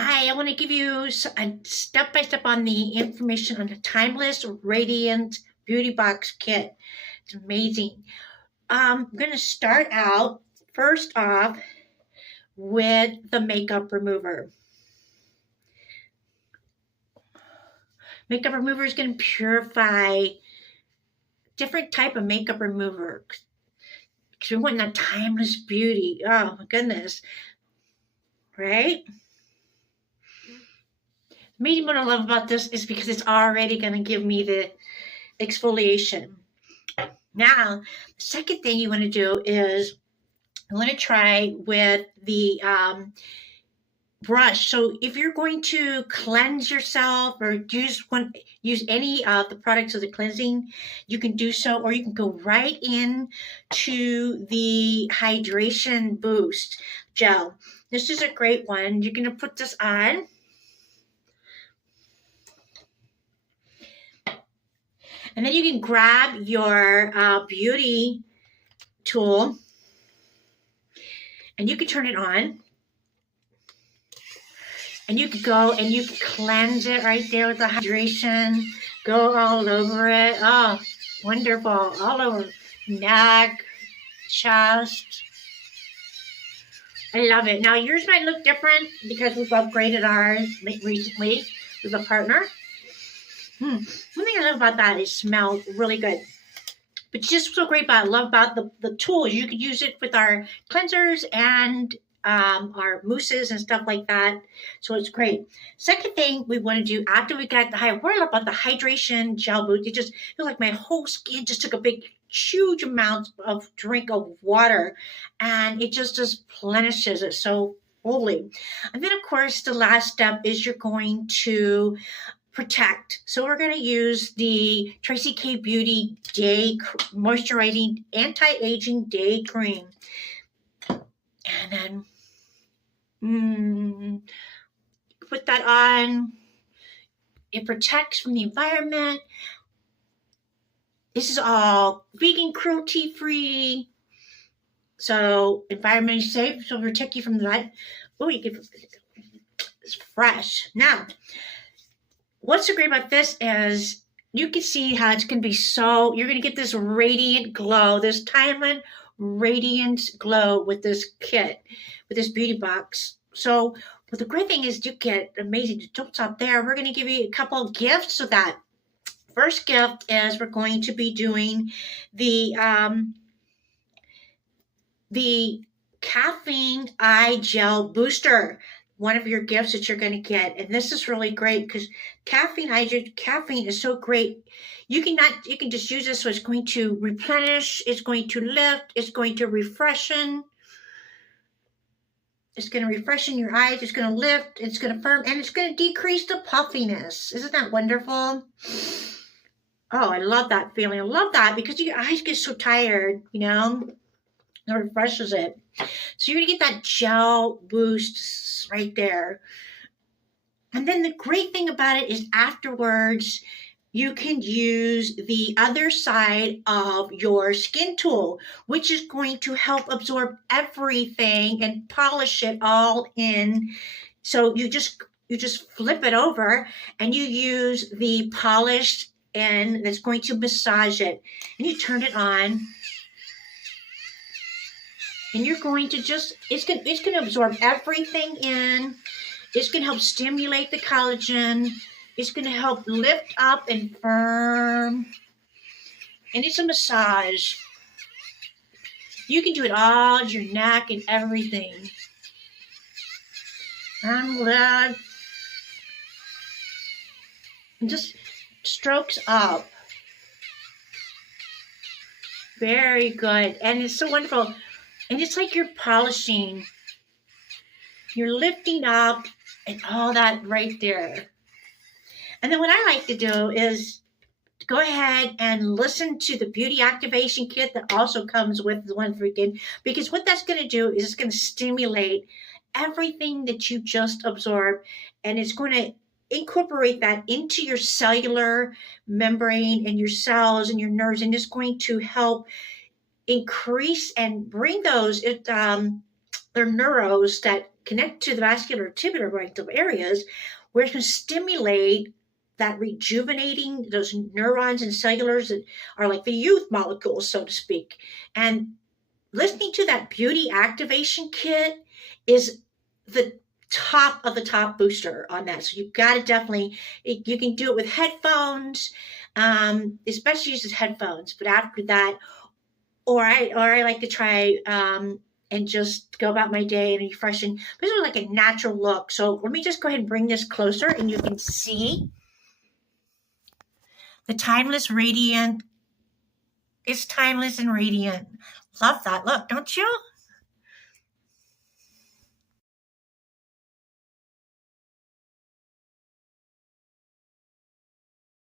Hi, I want to give you a step-by-step on the information on the Timeless Radiant Beauty Box Kit. It's amazing. I'm going to start out first off with the makeup remover. Makeup remover is going to purify different type of makeup remover because we want that timeless beauty. Oh my goodness. Right? Maybe what I love about this is because it's already going to give me the exfoliation. Now, the second thing you want to do is you want to try with the brush. So if you're going to cleanse yourself or use any of the products of the cleansing, you can do so, or you can go right in to the hydration boost gel. This is a great one. You're going to put this on. And then you can grab your beauty tool and you can turn it on. And you can go and you can cleanse it right there with the hydration. Go all over it. Oh, wonderful. All over neck, chest. I love it. Now yours might look different because we've upgraded ours recently with a partner. One thing I love about that is it smells really good. But just so great about love about the tools. You could use it with our cleansers and our mousses and stuff like that. So it's great. Second thing we want to do after we got the what I love about the hydration gel boost, it just feels like my whole skin just took a big, huge amount of drink of water, and it just replenishes it so fully. And then of course the last step is you're going to protect. So we're going to use the Traci K Beauty Day Moisturizing Anti-Aging Day Cream. And then put that on. It protects from the environment. This is all vegan, cruelty-free. So environmentally safe. So protect you from that. Oh, you can. It's fresh. Now, what's so great about this is you can see how it's going to be so, you're going to get this radiant glow, this timeless radiant glow with this kit, with this beauty box. So, but the great thing is you get amazing. Don't stop there. We're going to give you a couple of gifts of that. First gift is we're going to be doing the Caffeine Eye Gel Booster. One of your gifts that you're going to get. And this is really great because caffeine is so great. You can just use this, so it's going to replenish, it's going to lift, it's going to refreshen. It's going to refreshen your eyes, it's going to lift, it's going to firm, and it's going to decrease the puffiness. Isn't that wonderful? Oh, I love that feeling. I love that because your eyes get so tired, you know. It refreshes it. So you're going to get that gel boost right there. And then the great thing about it is afterwards, you can use the other side of your skin tool, which is going to help absorb everything and polish it all in. So you just flip it over and you use the polished end that's going to massage it. And you turn it on. And you're going to it's going to absorb everything in. It's going to help stimulate the collagen. It's going to help lift up and firm. And it's a massage. You can do it all, your neck and everything. I'm glad. And just strokes up. Very good. And it's so wonderful. And it's like you're polishing, you're lifting up and all that right there. And then what I like to do is go ahead and listen to the Beauty Activation Kit that also comes with the one freaking, because what that's going to do is it's going to stimulate everything that you just absorbed, and it's going to incorporate that into your cellular membrane and your cells and your nerves, and it's going to help increase and bring those their neuros that connect to the vascular tubular rectal areas, where it's going to stimulate that rejuvenating those neurons and cellulars that are like the youth molecules, so to speak. And listening to that beauty activation kit is the top of the top booster on that. So you've got to definitely, you can do it with headphones, especially use headphones. But after that, or I like to try and just go about my day and refresh. And this is like a natural look. So let me just go ahead and bring this closer, and you can see the timeless radiant. It's timeless and radiant. Love that look, don't you?